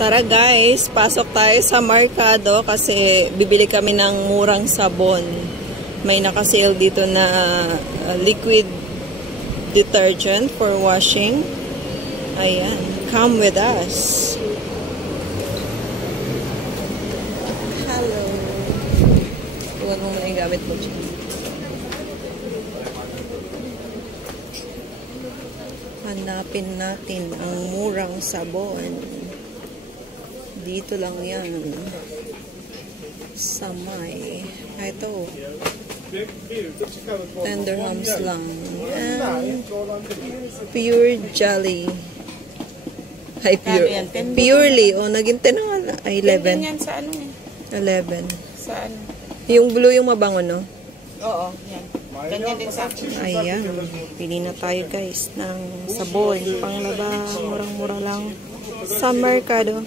Tara guys, pasok tayo sa Mercado kasi bibili kami ng murang sabon. May naka-sale dito na liquid detergent for washing. Ayan, come with us. Hello. Tuwan mo muna yung gamit mo dyan. Hanapin natin ang murang sabon. Dito lang yan. Sa may. Ito. Tenderhams lang. And pure jelly. Ay, pure. Purely. O, naging 10 na. Ay, 11. Yan sa ano eh. 11. Sa ano? Yung blue yung mabango, no? Oo, yan. Ganyan din sa akin. Ayan. Pili na tayo guys ng sabon. Panglaba. Murang-mura lang. Sa Mercado.